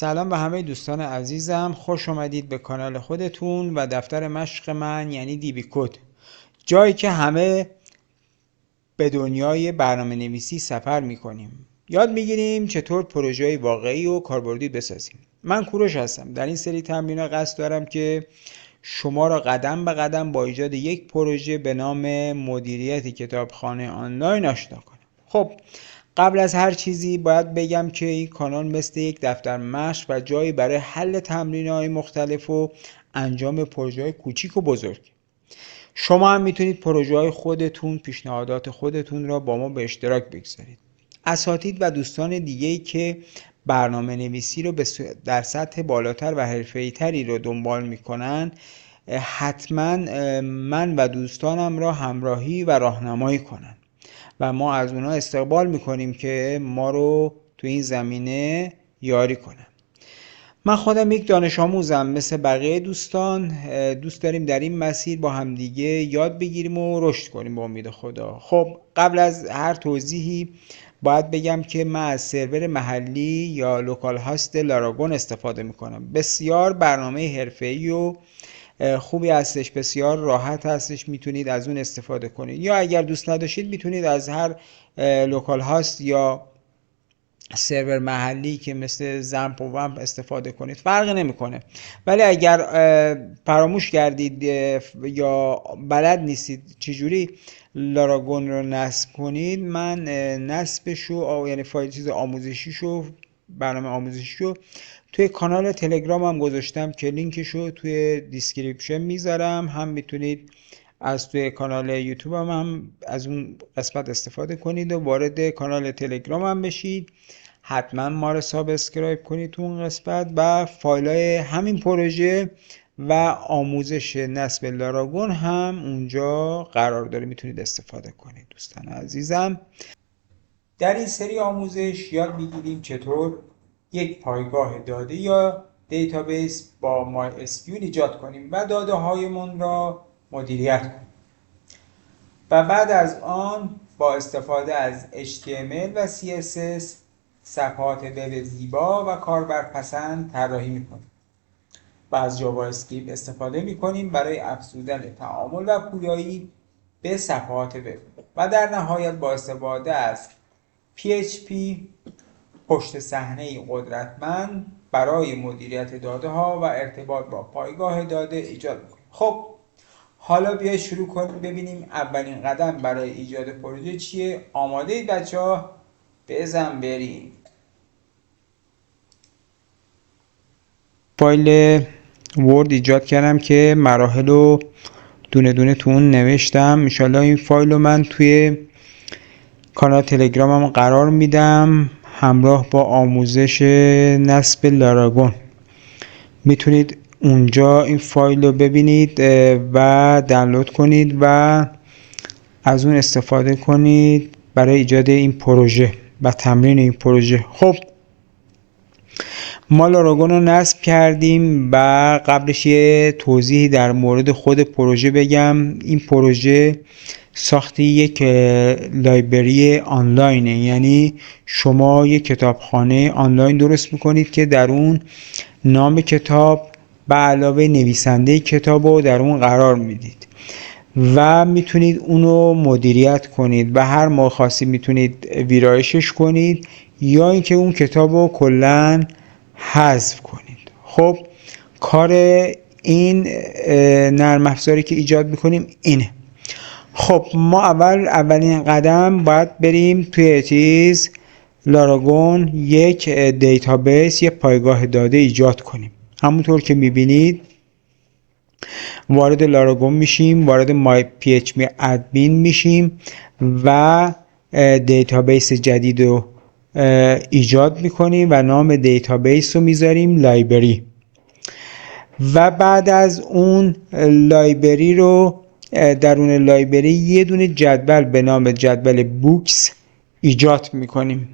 سلام به همه دوستان عزیزم، خوش آمدید به کانال خودتون و دفتر مشق من یعنی دیبی کد، جایی که همه به دنیای برنامه نویسی سفر میکنیم. یاد میگیریم چطور پروژه واقعی و کاربردی بسازیم. من کوروش هستم. در این سری تمرینات قصد دارم که شما را قدم به قدم با ایجاد یک پروژه به نام مدیریت کتابخانه آنلاین آشنا کنم. خب قبل از هر چیزی باید بگم که این کانال مثل یک دفتر مشق و جایی برای حل تمرین‌های مختلف و انجام پروژه‌های کوچیک و بزرگ. شما هم میتونید پروژه‌های خودتون، پیشنهادات خودتون را با ما به اشتراک بگذارید. اساتید و دوستان دیگه‌ای که برنامه نویسی رو در سطح بالاتر و حرفه‌ای‌تری رو دنبال میکنن، حتما من و دوستانم را همراهی و راهنمایی کنن و ما از اونا استقبال میکنیم که ما رو تو این زمینه یاری کنن. من خودم یک دانش آموزم، مثل بقیه دوستان دوست داریم در این مسیر با همدیگه یاد بگیریم و رشد کنیم با امید خدا. خب قبل از هر توضیحی باید بگم که من از سرور محلی یا لوکال هاست لاراگون استفاده میکنم. بسیار برنامه حرفه‌ای و خوبی هستش، بسیار راحت هستش، میتونید از اون استفاده کنید، یا اگر دوست نداشتید میتونید از هر لوکال هاست یا سرور محلی که مثل زمپ و ومپ استفاده کنید، فرق نمیکنه. ولی اگر فراموش کردید یا بلد نیستید چجوری لاراگون رو نصب کنید، من نصبشو یعنی فایل چیز آموزشیشو، برنامه آموزشیشو توی کانال تلگرام هم گذاشتم که لینکشو توی دیسکریپشن میذارم. هم میتونید از توی کانال یوتیوب هم از اون قسمت استفاده کنید و وارد کانال تلگرام هم بشید. حتما ما رو سابسکرایب کنید تو اون قسمت و فایلای همین پروژه و آموزش نصب لاراگون هم اونجا قرار داره، میتونید استفاده کنید. دوستان عزیزم، در این سری آموزش یاد میگیریم چطور یک پایگاه داده یا دیتابیس با MySQL ایجاد کنیم و داده هایمون را مدیریت کنیم و بعد از آن با استفاده از HTML و CSS صفحات وب زیبا و کاربرپسند طراحی میکنیم و از جاوا اسکریپت استفاده میکنیم برای افزودن تعامل و پویایی به صفحات وب و در نهایت با استفاده از PHP پشت صحنه قدرتمند برای مدیریت داده ها و ارتباط با پایگاه داده ایجاد میکنیم. خب حالا بیاید شروع کنیم ببینیم اولین قدم برای ایجاد پروژه چیه. آماده اید بچه ها؟ بزن بریم. فایل ورد ایجاد کردم که مراحل رو دونه دونه تو اون نوشتم. انشالله این فایل رو من توی کانال تلگرامم قرار میدم همراه با آموزش نصب لاراگون. میتونید اونجا این فایل رو ببینید و دانلود کنید و از اون استفاده کنید برای ایجاد این پروژه و تمرین این پروژه. خب ما لاراگون رو نصب کردیم و قبلش یه توضیحی در مورد خود پروژه بگم. این پروژه ساختی یک لایبرری آنلاینه، یعنی شما یک کتابخانه آنلاین درست میکنید که در اون نام کتاب به علاوه نویسنده کتاب رو در اون قرار میدید و میتونید اونو مدیریت کنید و هر موقع خاصی میتونید ویرایشش کنید یا اینکه اون کتاب رو کلاً حذف کنید. خب کار این نرم افزاری که ایجاد میکنیم اینه. خب ما اولین قدم باید بریم توی لاراگون یک دیتابیس، یک پایگاه داده ایجاد کنیم. همونطور که میبینید وارد لاراگون میشیم، وارد PHP ادمین میشیم و دیتابیس جدید رو ایجاد میکنیم و نام دیتابیس رو میذاریم لایبرری و بعد از اون لایبرری رو درون لایبرری یه دونه جدول به نام جدول بوکس ایجاد میکنیم.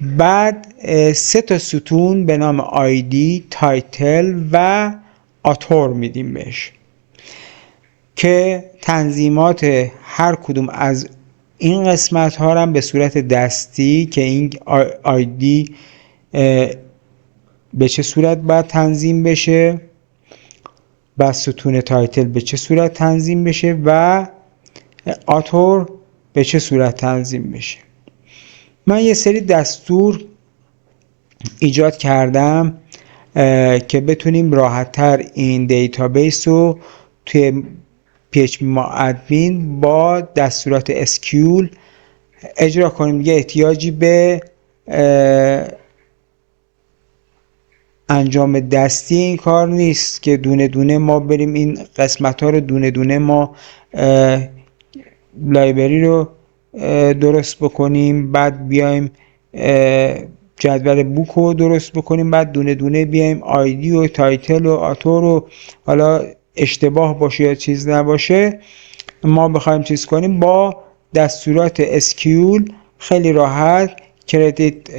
بعد 3 تا ستون به نام آیدی، تایتل و آتور میدیم بهش که تنظیمات هر کدوم از این قسمت ها هم به صورت دستی که این آیدی به چه صورت باید تنظیم بشه، و ستون تایتل به چه صورت تنظیم بشه و آتور به چه صورت تنظیم بشه. من یه سری دستور ایجاد کردم که بتونیم راحت‌تر این دیتابیس رو توی PHP با دستورات SQL اجرا کنیم. دیگه احتیاجی به انجام دستی این کار نیست که دونه دونه ما بریم این قسمت ها رو دونه دونه ما لایبرری رو درست بکنیم، بعد بیایم جدول بوک رو درست بکنیم، بعد دونه دونه بیایم آیدی و تایتل و آتور رو، حالا اشتباه باشه یا چیز نباشه ما بخوایم چیز کنیم، با دستورات SQL خیلی راحت کردیت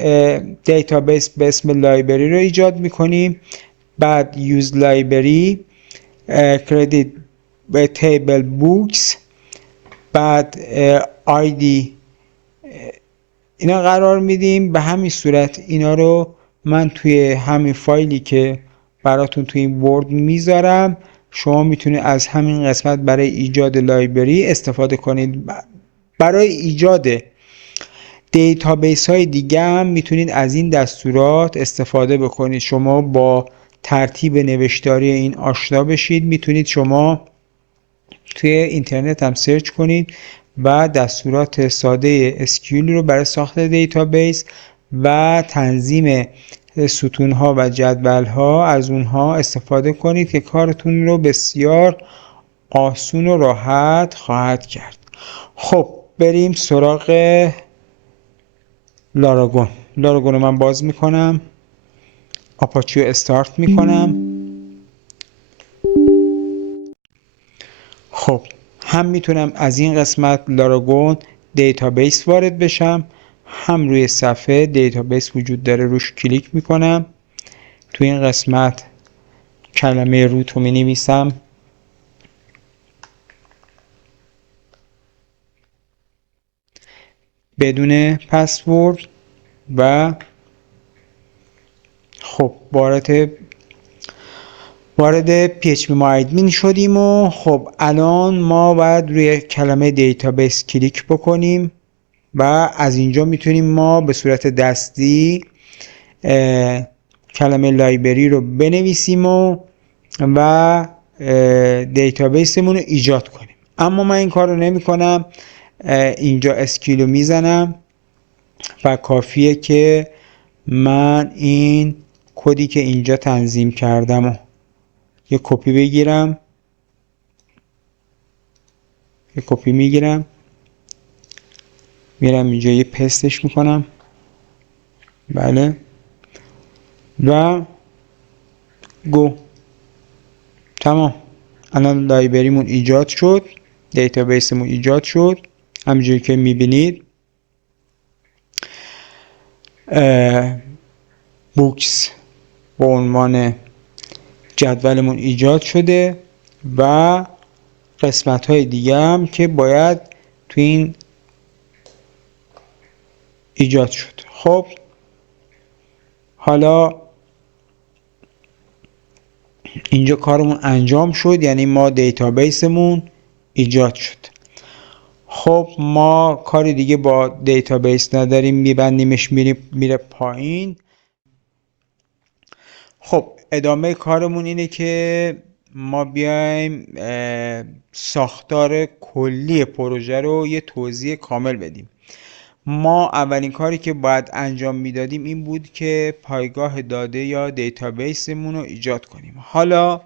دیتابیس به اسم لایبرری رو ایجاد میکنیم. بعد یوز لایبرری، کردیت به تیبل بوکس، بعد آیدی اینا قرار میدیم. به همین صورت اینا رو من توی همین فایلی که براتون توی این ورد میذارم، شما میتونید از همین قسمت برای ایجاد لایبرری استفاده کنید. برای ایجاد دیتابیس های دیگه هم میتونید از این دستورات استفاده بکنید. شما با ترتیب نوشتاری این آشنا بشید. میتونید شما توی اینترنت هم سرچ کنید و دستورات ساده SQL رو برای ساخت دیتابیس و تنظیم ستون ها و جدول ها از اونها استفاده کنید که کارتون رو بسیار آسون و راحت خواهد کرد. خب بریم سراغ لاراگون. لاراگون رو من باز میکنم، آپاچی رو استارت میکنم. خب هم میتونم از این قسمت لاراگون دیتابیس وارد بشم، هم روی صفحه دیتابیس وجود داره روش کلیک میکنم. تو این قسمت کلمه روت رو مینویسم، بدون پسورد، و خب وارد PHP شدیم و خب الان ما باید روی کلمه دیتابیس کلیک بکنیم و از اینجا میتونیم ما به صورت دستی کلمه لایبرری رو بنویسیم و دیتابیسمون رو ایجاد کنیم. اما من این کار رو نمی کنم، اینجا اسکیل رو میزنم و کافیه که من این کدی که اینجا تنظیم کردم و یه کپی بگیرم، یه کپی میگیرم، میرم اینجا یه پستش میکنم، بله، و گو. تمام. الان لایبرریمون ایجاد شد، دیتابیسمون ایجاد شد. همینجوری که میبینید بوکس به عنوان جدولمون ایجاد شده و قسمت های دیگه هم که باید تو این ایجاد شد. خب حالا اینجا کارمون انجام شد، یعنی ما دیتابیسمون ایجاد شد. خب ما کاری دیگه با دیتابیس نداریم، میبندیمش، میره پایین. خب ادامه کارمون اینه که ما بیایم ساختار کلی پروژه رو یه توضیح کامل بدیم. ما اولین کاری که باید انجام میدادیم این بود که پایگاه داده یا دیتابیسمون رو ایجاد کنیم. حالا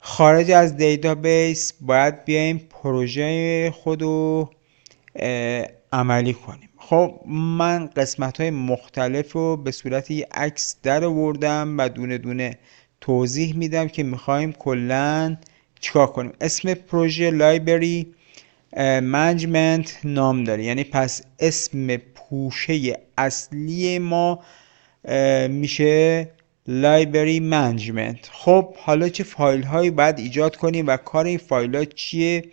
خارج از دیتابیس باید بیایم پروژه خود رو عملی کنیم. خب من قسمت های مختلف رو به صورت یه عکس در آوردم و دونه دونه توضیح میدم که میخوایم کلن چیکار کنیم. اسم پروژه لایبرری منیجمنت نام داره، یعنی پس اسم پوشه اصلی ما میشه لایبرری منیجمنت. خب حالا چه فایل هایی باید ایجاد کنیم و کار این فایل ها چیه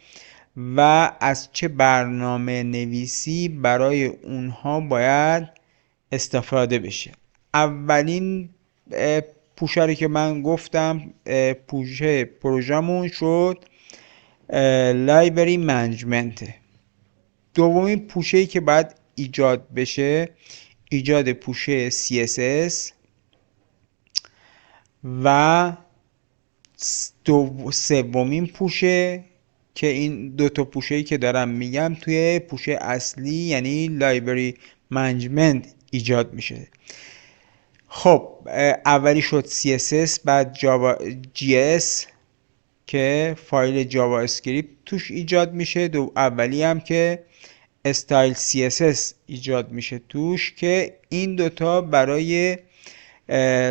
و از چه برنامه نویسی برای اونها باید استفاده بشه. اولین پوشه رو که من گفتم پوشه پروژمون شد لایبرری منیجمنت. دومین پوشه‌ای که باید ایجاد بشه ایجاد پوشه CSS و سومین پوشه که این دوتا پوشه‌ای که دارم میگم توی پوشه اصلی یعنی لایبرری منیجمنت ایجاد میشه. خب اولی شد CSS، بعد جاوا GS که فایل جاوا اسکریپت توش ایجاد میشه. اولی هم که استایل CSS ایجاد میشه توش که این دوتا برای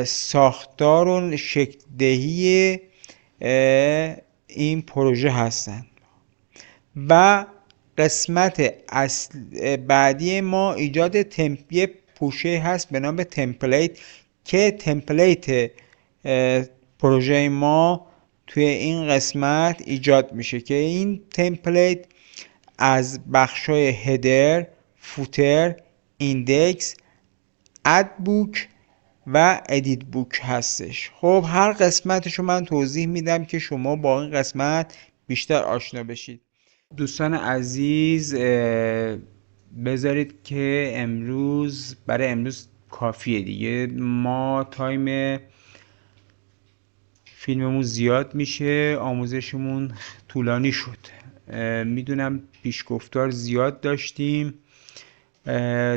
ساختار و شکل دهی این پروژه هستن. و قسمت بعدی ما ایجاد یه پوشه هست به نام تمپلیت که تمپلیت پروژه ما توی این قسمت ایجاد میشه که این تمپلیت از بخشای هدر، فوتر، ایندکس، اد بوک و ادیت بوک هستش. خب هر قسمتشو من توضیح میدم که شما با این قسمت بیشتر آشنا بشید. دوستان عزیز بذارید که برای امروز کافیه دیگه. ما تایم فیلممون زیاد میشه، آموزشمون طولانی شد. میدونم پیشگفتار زیاد داشتیم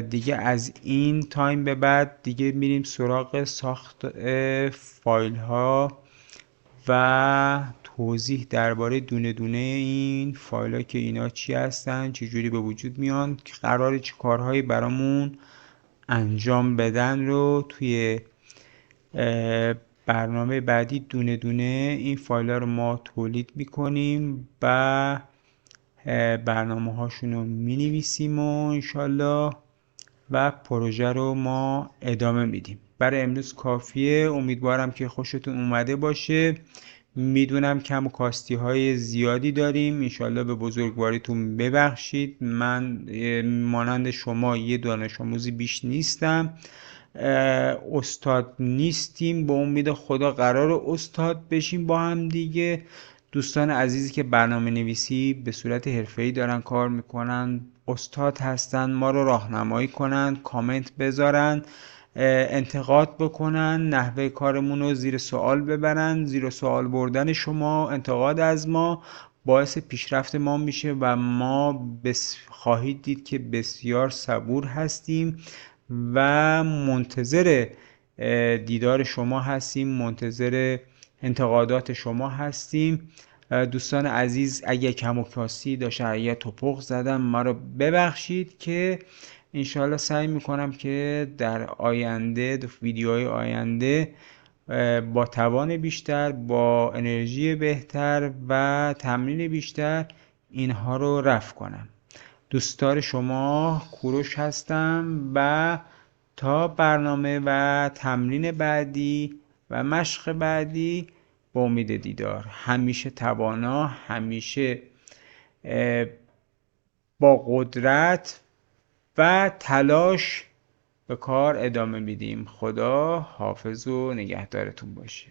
دیگه. از این تایم به بعد دیگه میریم سراغ ساخت فایل ها و توضیح درباره دونه دونه این فایل ها که اینا چی هستن، چجوری به وجود میان، که قراره چه کارهایی برامون انجام بدن رو توی برنامه بعدی دونه دونه این فایل ها رو ما تولید میکنیم و برنامه هاشون رو می نویسیم و انشالله و پروژه رو ما ادامه میدیم. برای امروز کافیه. امیدوارم که خوشتون اومده باشه. میدونم کم و کاستی های زیادی داریم، انشالله به بزرگواریتون ببخشید. من مانند شما یه دانش آموزی بیش نیستم، استاد نیستیم. با امید خدا قرار استاد بشیم با هم دیگه. دوستان عزیزی که برنامه نویسی به صورت حرفه‌ای دارن کار میکنن، استاد هستن، ما رو راهنمایی کنن، کامنت بذارن، انتقاد بکنن، نحوه کارمون رو زیر سوال ببرن. زیر سوال بردن شما، انتقاد از ما باعث پیشرفت ما میشه و ما خواهید دید که بسیار صبور هستیم و منتظر دیدار شما هستیم، منتظر انتقادات شما هستیم. دوستان عزیز اگه کم و کاستی داشته، اگه توپق زدم ما رو ببخشید که انشاءالله سعی میکنم که در آینده، در ویدیوهای آینده با توان بیشتر، با انرژی بهتر و تمرین بیشتر اینها رو رفع کنم. دوستدار شما کوروش هستم و تا برنامه و تمرین بعدی و مشق بعدی با امید دیدار. همیشه توانا، همیشه با قدرت و تلاش به کار ادامه میدیم. خدا حافظ و نگهدارتون باشه.